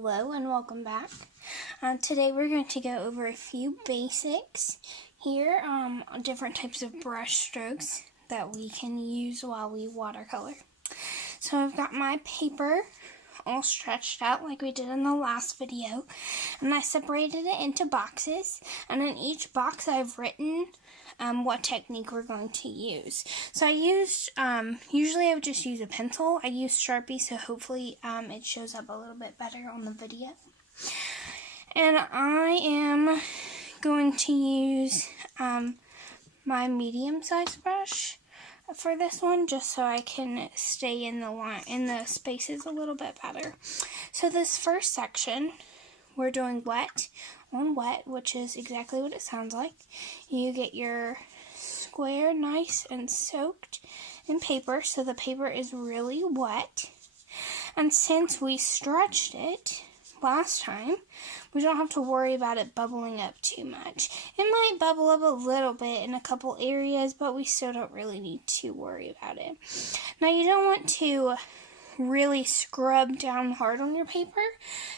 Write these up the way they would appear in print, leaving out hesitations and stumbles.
Hello and welcome back. Today we're going to go over a few basics here, different types of brush strokes that we can use while we watercolor. So I've got my paper all stretched out like we did in the last video, and I separated it into boxes, and in each box I've written what technique we're going to use. So I used, usually I would just use a pencil. I used Sharpie, so hopefully it shows up a little bit better on the video. And I am going to use my medium-sized brush for this one, just so I can stay in the spaces a little bit better. So this first section, we're doing wet on wet, which is exactly what it sounds like. You get your square nice and soaked in paper, so the paper is really wet. And since we stretched it last time, we don't have to worry about it bubbling up too much. It might bubble up a little bit in a couple areas, but we still don't really need to worry about it. Now, you don't want to really scrub down hard on your paper,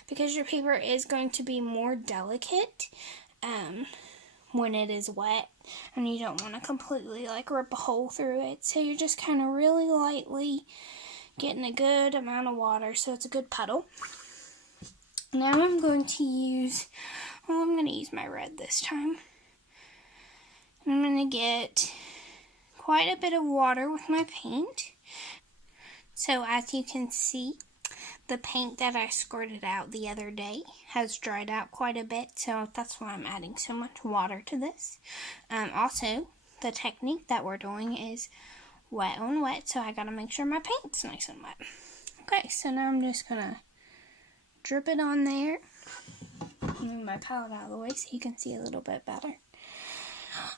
because your paper is going to be more delicate when it is wet, and you don't want to completely rip a hole through it. So you're just kind of really lightly getting a good amount of water so it's a good puddle. Now I'm going to use my red this time. I'm going to get quite a bit of water with my paint. So as you can see, the paint that I squirted out the other day has dried out quite a bit, so that's why I'm adding so much water to this. Also, the technique that we're doing is wet on wet, so I gotta make sure my paint's nice and wet. Okay, so now I'm just gonna drip it on there. Move my palette out of the way so you can see a little bit better.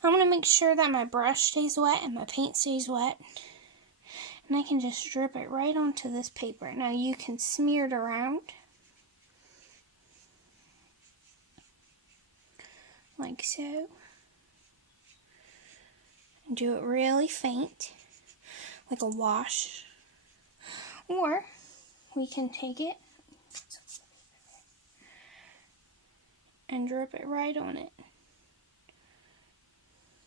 I'm gonna make sure that my brush stays wet and my paint stays wet. And I can just drip it right onto this paper. Now you can smear it around like so. And do it really faint, like a wash. Or we can take it and drip it right on it.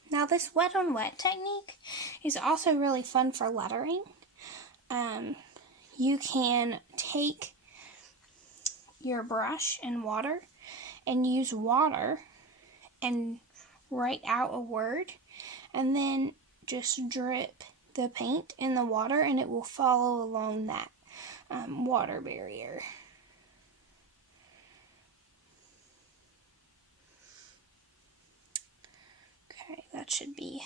Now this wet on wet technique is also really fun for lettering. You can take your brush and water and use water and write out a word, and then just drip the paint in the water and it will follow along that water barrier. Okay, that should be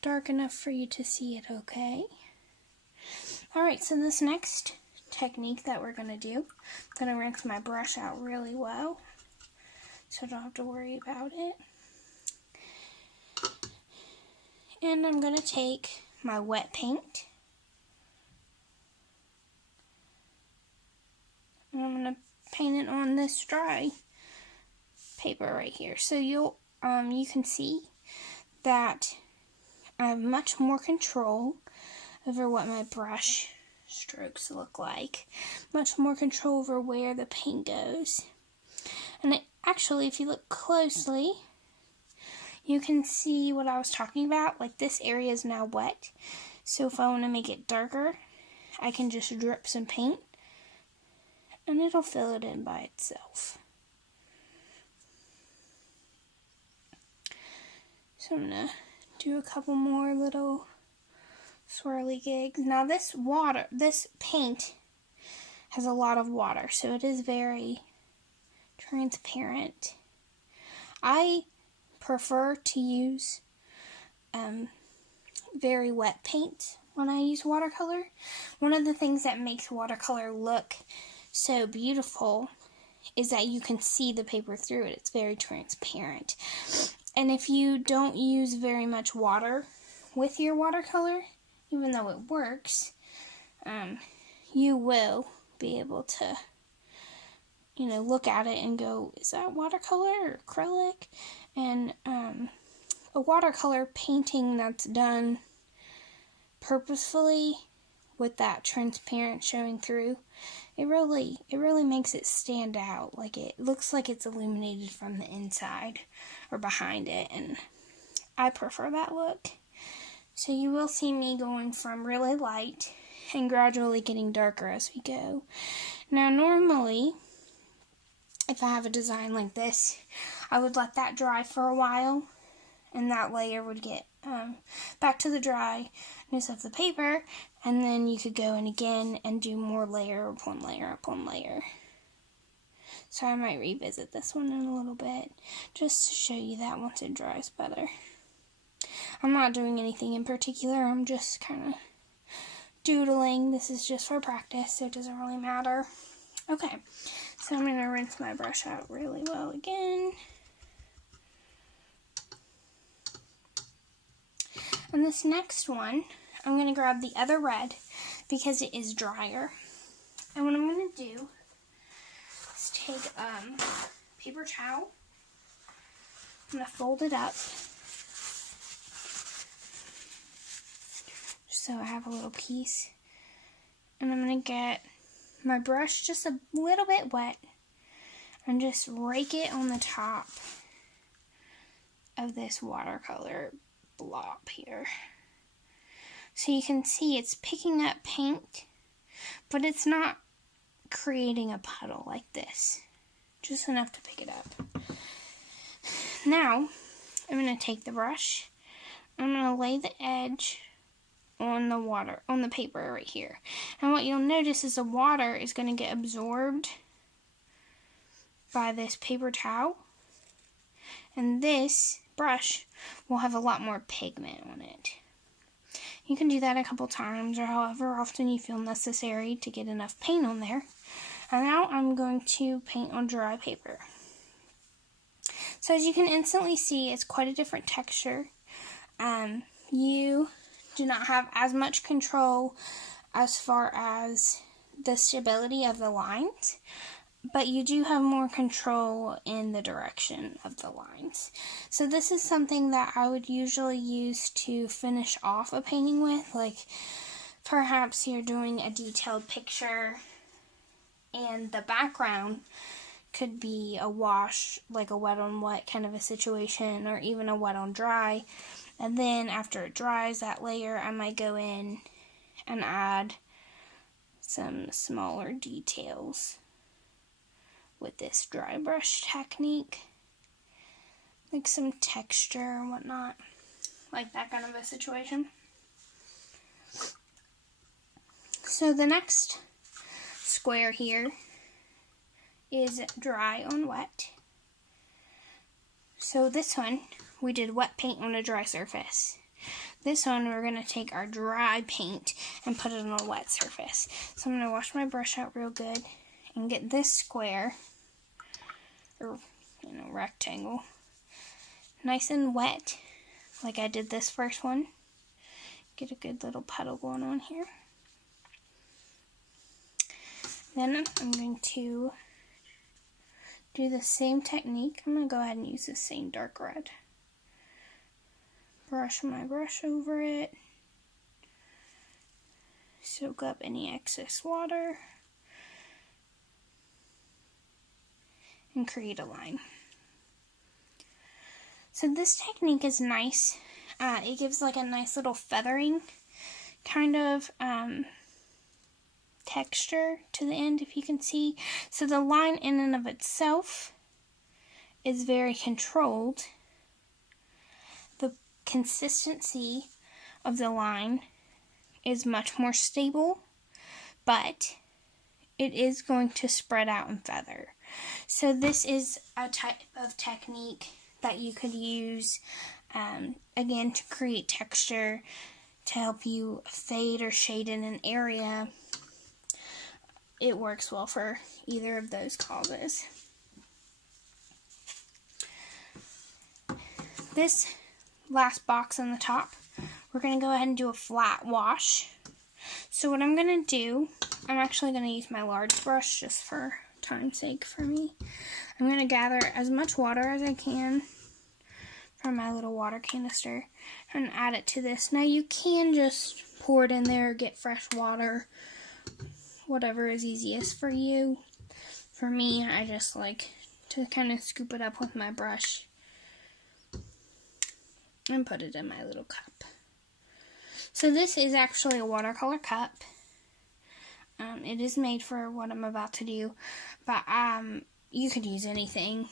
dark enough for you to see it okay. Alright, so this next technique that we're going to do, I'm going to rinse my brush out really well, so I don't have to worry about it. And I'm going to take my wet paint, and I'm going to paint it on this dry paper right here. So you can see that I have much more control over what my brush strokes look like. Much more control over where the paint goes. And actually, if you look closely, you can see what I was talking about. Like, this area is now wet. So if I want to make it darker, I can just drip some paint and it'll fill it in by itself. So I'm going to do a couple more little swirly gigs. Now this paint has a lot of water, so it is very transparent. I prefer to use very wet paint when I use watercolor. One of the things that makes watercolor look so beautiful is that you can see the paper through it. It's very transparent. And if you don't use very much water with your watercolor, even though it works, you will be able to, look at it and go, is that watercolor or acrylic? And a watercolor painting that's done purposefully with that transparent showing through it really makes it stand out. Like, it looks like it's illuminated from the inside or behind it, and I prefer that look. So you will see me going from really light and gradually getting darker as we go. Now, normally, if I have a design like this, I would let that dry for a while, and that layer would get back to the dryness of the paper, and then you could go in again and do more layer upon layer upon layer. So I might revisit this one in a little bit, just to show you that once it dries better. I'm not doing anything in particular, I'm just kind of doodling. This is just for practice, so it doesn't really matter. Okay, so I'm going to rinse my brush out really well again. And this next one, I'm going to grab the other red because it is drier. And what I'm going to do is take paper towel. I'm going to fold it up so I have a little piece. And I'm going to get my brush just a little bit wet and just rake it on the top of this watercolor blob here. So you can see it's picking up paint, but it's not creating a puddle like this. Just enough to pick it up. Now, I'm going to take the brush, I'm going to lay the edge on the paper right here. And what you'll notice is the water is going to get absorbed by this paper towel, and this brush will have a lot more pigment on it. You can do that a couple times, or however often you feel necessary to get enough paint on there. And now I'm going to paint on dry paper. So as you can instantly see, it's quite a different texture. You do not have as much control as far as the stability of the lines, but you do have more control in the direction of the lines. So this is something that I would usually use to finish off a painting with, like perhaps you're doing a detailed picture and the background could be a wash, like a wet on wet kind of a situation, or even a wet on dry. And then after it dries, that layer, I might go in and add some smaller details with this dry brush technique, like some texture and whatnot, like that kind of a situation. So the next square here is dry on wet. So this one, we did wet paint on a dry surface. This one, we're going to take our dry paint and put it on a wet surface. So I'm going to wash my brush out real good and get this square, or rectangle, nice and wet, like I did this first one. Get a good little puddle going on here. Then I'm going to do the same technique. I'm going to go ahead and use the same dark red. Brush my brush over it. Soak up any excess water. And create a line. So this technique is nice. It gives like a nice little feathering kind of texture to the end, if you can see. So the line in and of itself is very controlled. The consistency of the line is much more stable, but it is going to spread out and feather. So this is a type of technique that you could use, again, to create texture, to help you fade or shade in an area. It works well for either of those causes. This last box on the top, we're going to go ahead and do a flat wash. So what I'm going to do, I'm actually going to use my large brush just for time's sake for me. I'm going to gather as much water as I can from my little water canister and add it to this. Now you can just pour it in there, get fresh water, whatever is easiest for you. For me, I just like to kind of scoop it up with my brush and put it in my little cup. So this is actually a watercolor cup. It is made for what I'm about to do, but you could use anything.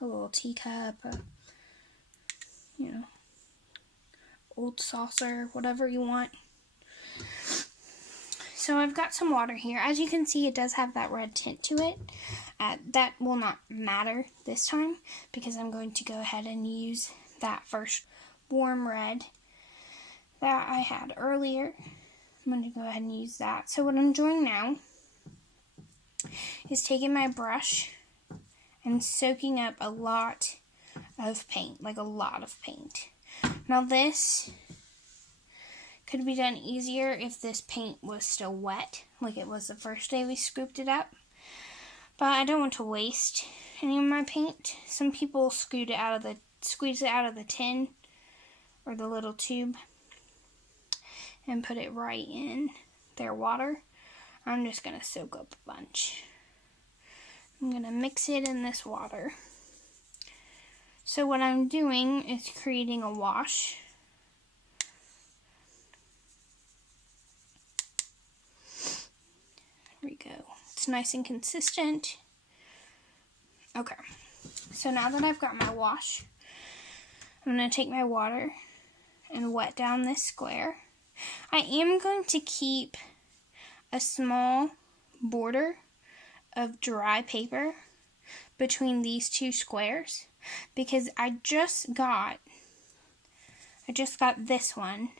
A little teacup, old saucer, whatever you want. So I've got some water here. As you can see, it does have that red tint to it. That will not matter this time because I'm going to go ahead and use that first warm red that I had earlier. I'm going to go ahead and use that. So what I'm doing now is taking my brush and soaking up a lot of paint, like a lot of paint. Now this could be done easier if this paint was still wet, like it was the first day we scooped it up. But I don't want to waste any of my paint. Some people squeeze it out of the tin or the little tube and put it right in their water. I'm just going to soak up a bunch. I'm going to mix it in this water. So what I'm doing is creating a wash. There we go. It's nice and consistent. Okay, so now that I've got my wash, I'm going to take my water and wet down this square. I am going to keep a small border of dry paper between these two squares because I just got this one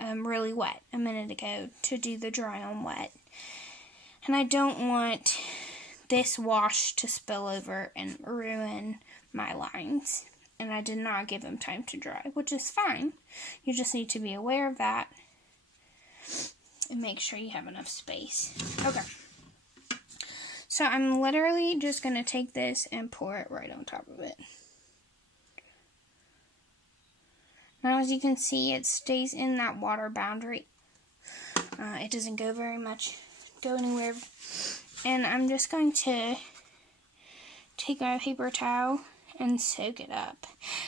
really wet a minute ago to do the dry on wet, and I don't want this wash to spill over and ruin my lines, and I did not give them time to dry, which is fine. You just need to be aware of that and make sure you have enough space. Okay. So I'm literally just going to take this and pour it right on top of it. Now as you can see, it stays in that water boundary. It doesn't go anywhere. And I'm just going to take my paper towel and soak it up.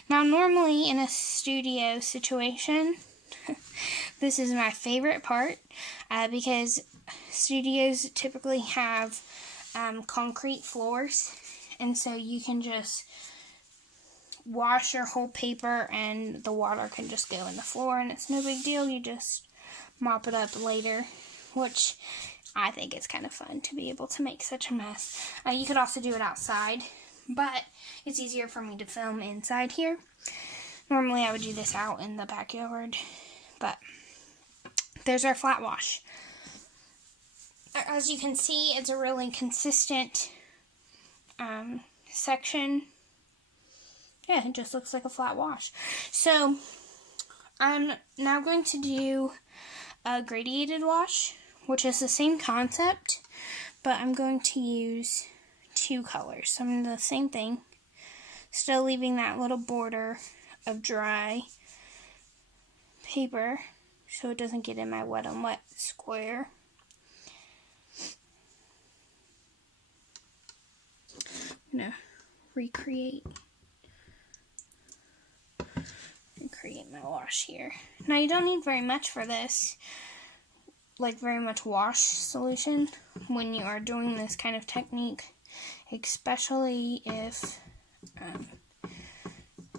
Now normally in a studio situation, this is my favorite part because studios typically have concrete floors, and so you can just wash your whole paper and the water can just go in the floor and it's no big deal. You just mop it up later, which I think is kind of fun to be able to make such a mess. You could also do it outside, but it's easier for me to film inside here. Normally I would do this out in the backyard, but there's our flat wash. As you can see, it's a really consistent section. Yeah, it just looks like a flat wash. So I'm now going to do a gradiated wash, which is the same concept, but I'm going to use two colors. So I'm going to do the same thing, still leaving that little border of dry paper so it doesn't get in my wet on wet square. I'm going to recreate my wash here. Now you don't need very much for this, like very much wash solution when you are doing this kind of technique, especially if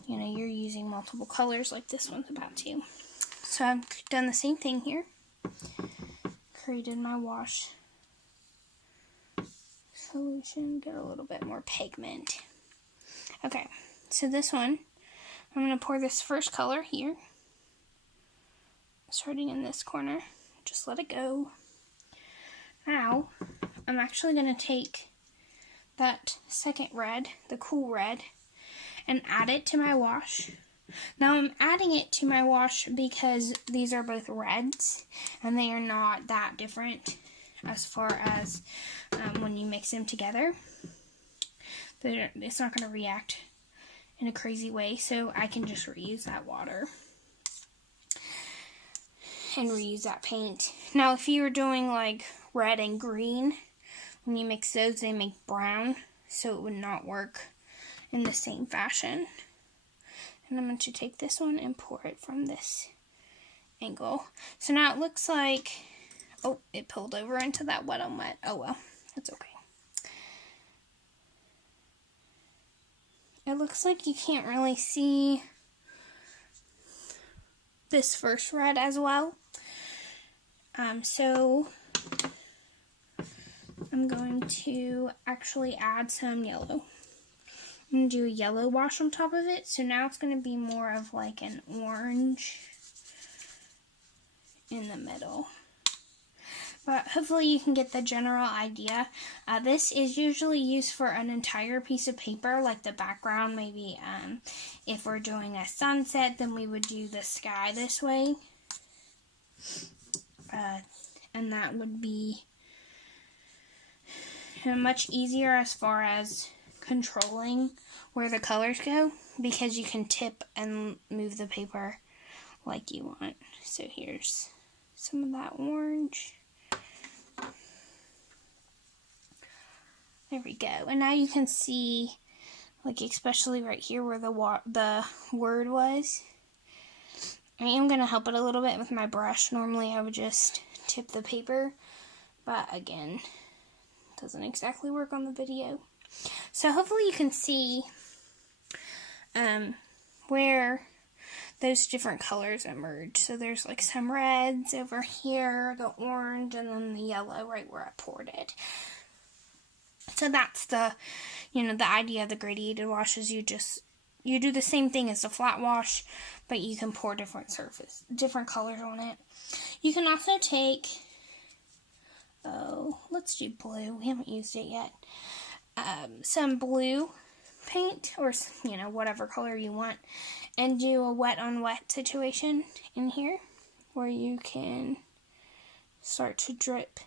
you're using multiple colors like this one's about to. So I've done the same thing here, created my wash solution, get a little bit more pigment. Okay, so this one, I'm going to pour this first color here, starting in this corner. Just let it go. Now, I'm actually going to take that second red, the cool red, and add it to my wash. Now, I'm adding it to my wash because these are both reds, and they are not that different as far as when you mix them together. It's not going to react in a crazy way, so I can just reuse that water. and reuse that paint. Now, if you were doing like red and green, when you mix those, they make brown, so it would not work in the same fashion. And I'm going to take this one and pour it from this angle. So now it looks like, oh, it pulled over into that wet on wet. Oh well, that's okay. It looks like you can't really see this first red as well. So I'm going to actually add some yellow. I'm going to do a yellow wash on top of it. So now it's going to be more of like an orange in the middle. But hopefully you can get the general idea. This is usually used for an entire piece of paper, like the background. Maybe if we're doing a sunset, then we would do the sky this way. And that would be much easier as far as controlling where the colors go, because you can tip and move the paper like you want. So here's some of that orange. There we go. And now you can see, like especially right here where the word was. I am going to help it a little bit with my brush. Normally I would just tip the paper, but again, it doesn't exactly work on the video. So hopefully you can see where those different colors emerge. So there's like some reds over here, the orange, and then the yellow right where I poured it. So that's the, the idea of the gradiated wash is you do the same thing as the flat wash, but you can pour different colors on it. You can also take, let's do blue. We haven't used it yet. Some blue paint, or whatever color you want, and do a wet on wet situation in here where you can start to drip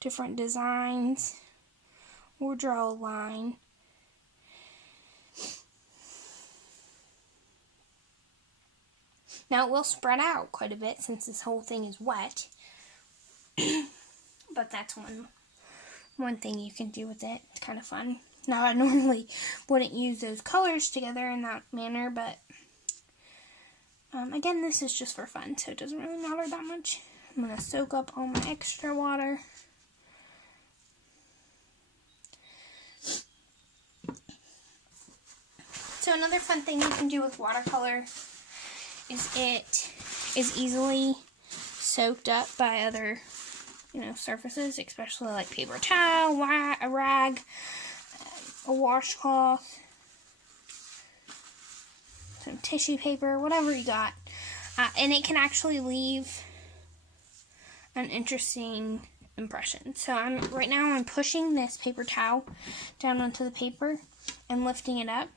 different designs or draw a line. Now it will spread out quite a bit since this whole thing is wet, but that's one thing you can do with it. It's kind of fun. Now, I normally wouldn't use those colors together in that manner, but again, this is just for fun, so it doesn't really matter that much. I'm going to soak up all my extra water. So another fun thing you can do with watercolor is it is easily soaked up by other surfaces, especially like paper towel, a rag, a washcloth, some tissue paper, whatever you got. And it can actually leave an interesting impression. So right now I'm pushing this paper towel down onto the paper and lifting it up.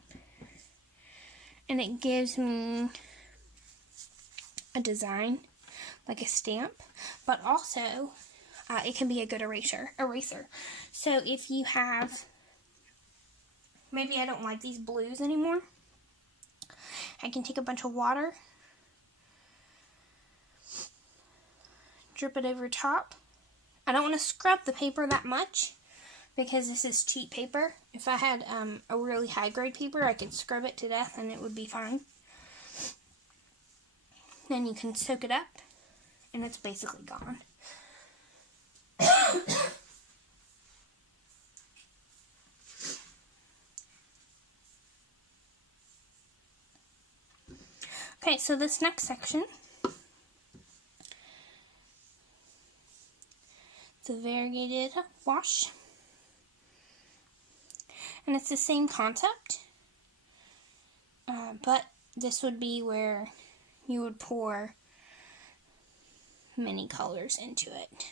And it gives me a design, like a stamp, but also it can be a good eraser. So if you have, maybe I don't like these blues anymore, I can take a bunch of water, drip it over top. I don't want to scrub the paper that much because this is cheap paper. If I had a really high grade paper, I could scrub it to death and it would be fine. Then you can soak it up and it's basically gone. Okay, so this next section, it's a variegated wash, and it's the same concept, but this would be where you would pour many colors into it.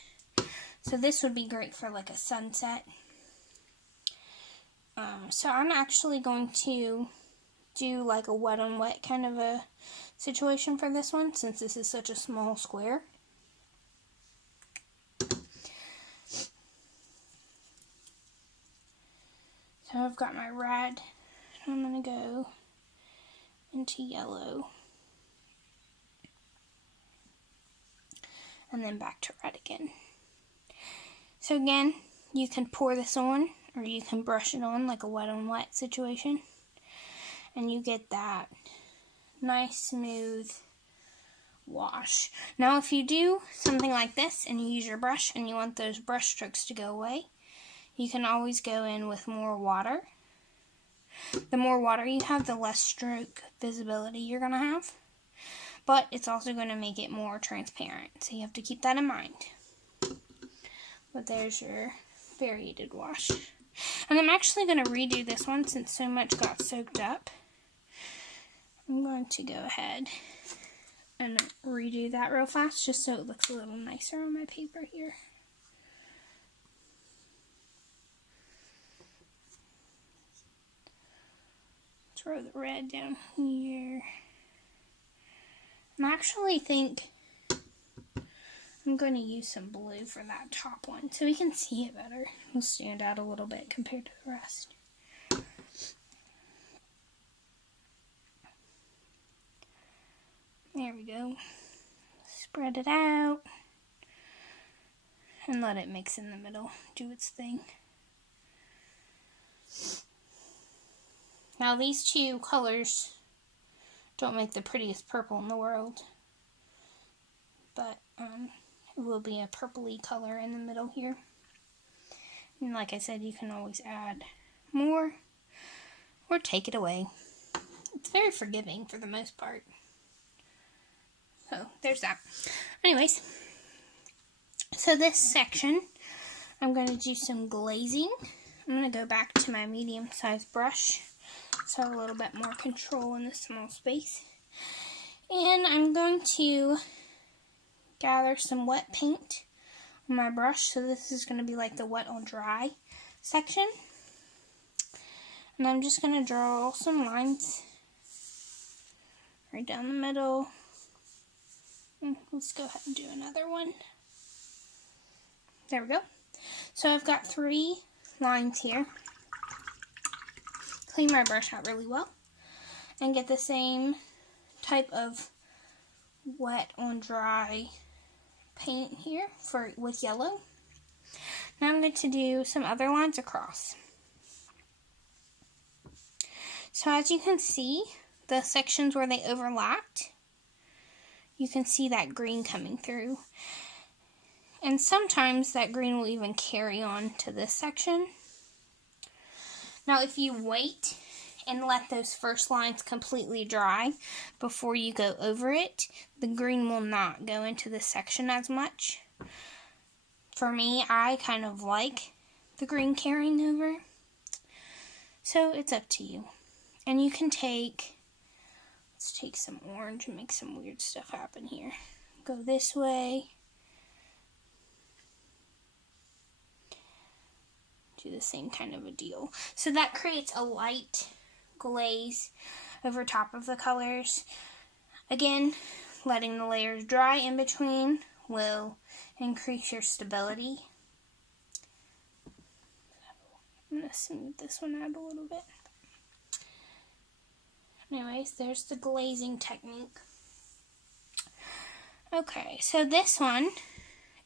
So this would be great for like a sunset. So I'm actually going to do like a wet on wet kind of a situation for this one, since this is such a small square. So I've got my red, and I'm going to go into yellow. and then back to red again. So again, you can pour this on, or you can brush it on like a wet on wet situation, and you get that nice smooth wash. Now if you do something like this and you use your brush and you want those brush strokes to go away, you can always go in with more water. The more water you have, the less stroke visibility you're going to have, but it's also going to make it more transparent, so you have to keep that in mind. But there's your variated wash. And I'm actually going to redo this one since so much got soaked up. I'm going to go ahead and redo that real fast just so it looks a little nicer on my paper here. Throw the red down here. And I actually think I'm going to use some blue for that top one so we can see it better. It'll stand out a little bit compared to the rest. There we go. Spread it out and let it mix in the middle, do its thing. Now these two colors don't make the prettiest purple in the world, but it will be a purpley color in the middle here. And like I said, you can always add more or take it away. It's very forgiving for the most part. So there's that. Anyways, so this section, I'm going to do some glazing. I'm going to go back to my medium-sized brush, so I have a little bit more control in this small space. And I'm going to gather some wet paint on my brush. So this is going to be like the wet on dry section. And I'm just going to draw some lines right down the middle. Let's go ahead and do another one. There we go. So I've got 3 lines here. Clean my brush out really well and get the same type of wet on dry paint here with yellow. Now I'm going to do some other lines across. So as you can see, the sections where they overlapped, you can see that green coming through. And sometimes that green will even carry on to this section. Now if you wait and let those first lines completely dry before you go over it, the green will not go into this section as much. For me, I kind of like the green carrying over. So it's up to you. And you can let's take some orange and make some weird stuff happen here. Go this way. Do the same kind of a deal. So that creates a light glaze over top of the colors. Again, letting the layers dry in between will increase your stability. I'm going to smooth this one out a little bit. Anyways, there's the glazing technique. Okay, so this one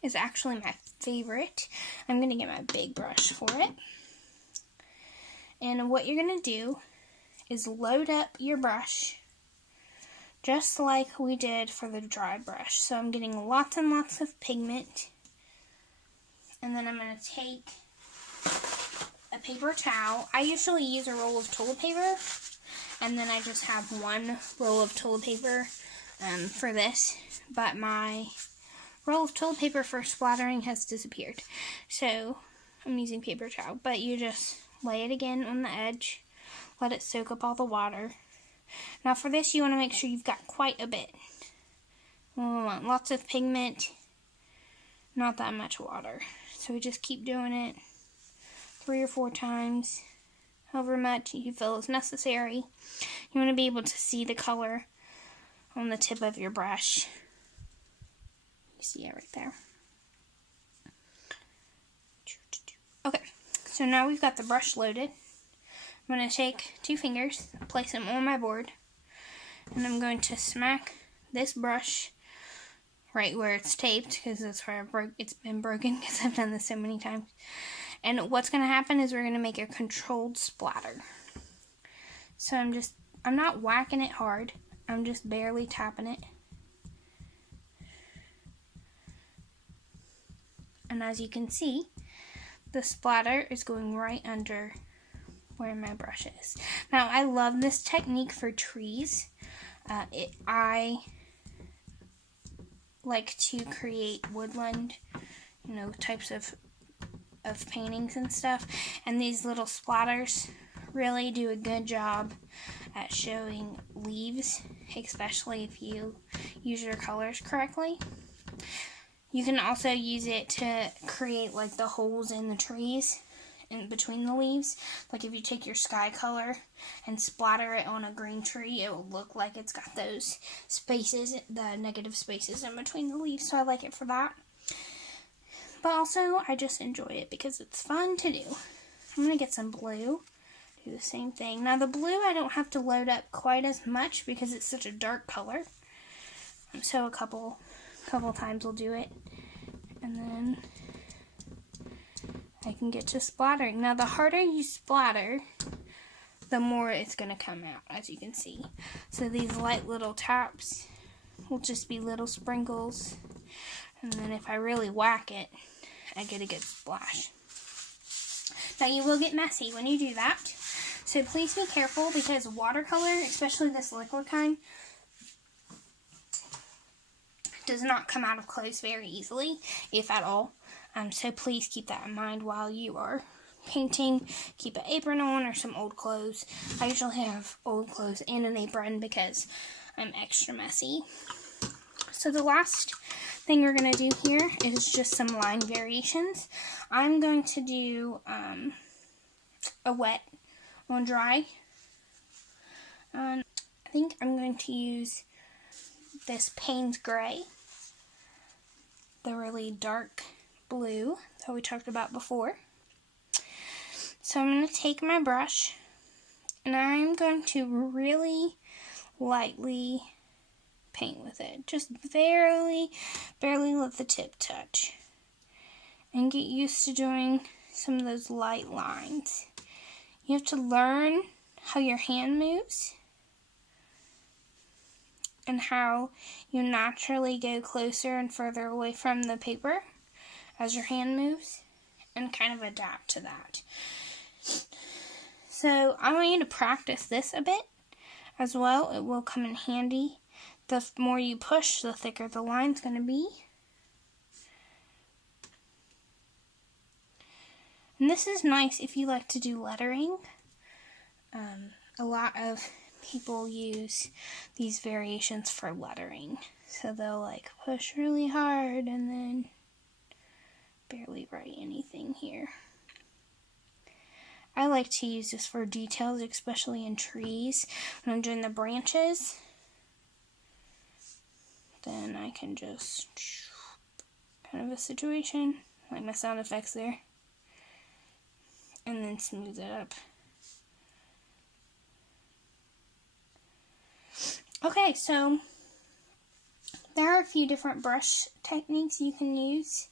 is actually my favorite. I'm going to get my big brush for it. And what you're going to do is load up your brush just like we did for the dry brush. So I'm getting lots and lots of pigment. And then I'm going to take a paper towel. I usually use a roll of toilet paper. And then I just have one roll of toilet paper for this. But my roll of toilet paper for splattering has disappeared. So I'm using paper towel. But you just lay it again on the edge. Let it soak up all the water. Now for this, you want to make sure you've got quite a bit. We want lots of pigment, not that much water. So we just keep doing it 3 or 4 times. However much you feel is necessary. You want to be able to see the color on the tip of your brush. You see it right there. Okay, so now we've got the brush loaded. I'm going to take 2 fingers, place them on my board, and I'm going to smack this brush right where it's taped, because that's where it's been broken, because I've done this so many times. And what's going to happen is we're going to make a controlled splatter. So I'm not whacking it hard. I'm just barely tapping it. And as you can see, the splatter is going right under where my brush is. Now, I love this technique for trees. I like to create woodland, types of paintings and stuff. And these little splatters really do a good job at showing leaves, especially if you use your colors correctly. You can also use it to create like the holes in the trees in between the leaves. Like if you take your sky color and splatter it on a green tree, it will look like it's got those spaces, the negative spaces in between the leaves. So I like it for that. But also I just enjoy it because it's fun to do. I'm going to get some blue. Do the same thing. Now the blue I don't have to load up quite as much because it's such a dark color. So a couple times we'll do it. And then I can get to splattering. Now the harder you splatter, the more it's going to come out, as you can see. So these light little taps will just be little sprinkles. And then if I really whack it, I get a good splash. Now you will get messy when you do that. So please be careful because watercolor, especially this liquid kind, does not come out of clothes very easily, if at all. So please keep that in mind while you are painting. Keep an apron on or some old clothes. I usually have old clothes and an apron because I'm extra messy. So the last thing we're going to do here is just some line variations. I'm going to do a wet on dry. I think I'm going to use this Payne's Gray, the really dark blue that we talked about before. So I'm going to take my brush and I'm going to really lightly paint with it. Just barely let the tip touch. And get used to doing some of those light lines. You have to learn how your hand moves and how you naturally go closer and further away from the paper as your hand moves, and kind of adapt to that. So I want you to practice this a bit as well. It will come in handy. The more you push, the thicker the line's going to be. And this is nice if you like to do lettering. A lot of people use these variations for lettering. So they'll like push really hard and then barely write anything here. I like to use this for details, especially in trees. When I'm doing the branches, then I can just kind of a situation, like my sound effects there, and then smooth it up. Okay, so there are a few different brush techniques you can use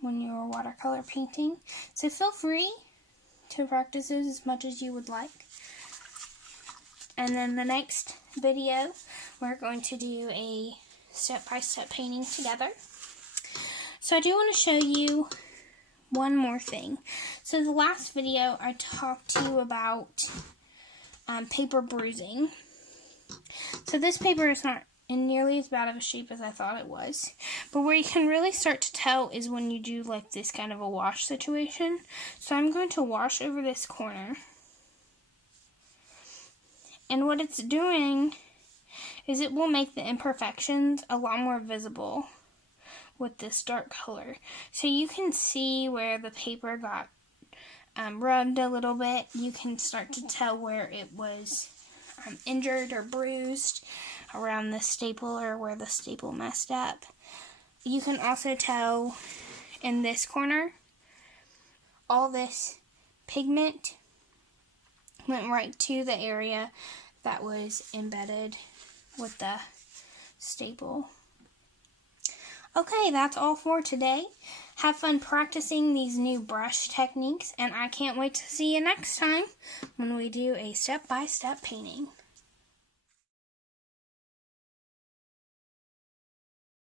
when you're watercolor painting. So feel free to practice those as much as you would like. And then the next video, we're going to do a step-by-step painting together. So I do want to show you one more thing. So the last video, I talked to you about paper bruising. So this paper is not in nearly as bad of a shape as I thought it was. But where you can really start to tell is when you do like this kind of a wash situation. So I'm going to wash over this corner. And what it's doing is it will make the imperfections a lot more visible with this dark color. So you can see where the paper got rubbed a little bit. You can start to tell where it was injured or bruised around the staple or where the staple messed up. You can also tell in this corner, all this pigment went right to the area that was embedded with the staple Okay, that's all for today. Have fun practicing these new brush techniques, and I can't wait to see you next time when we do a step-by-step painting.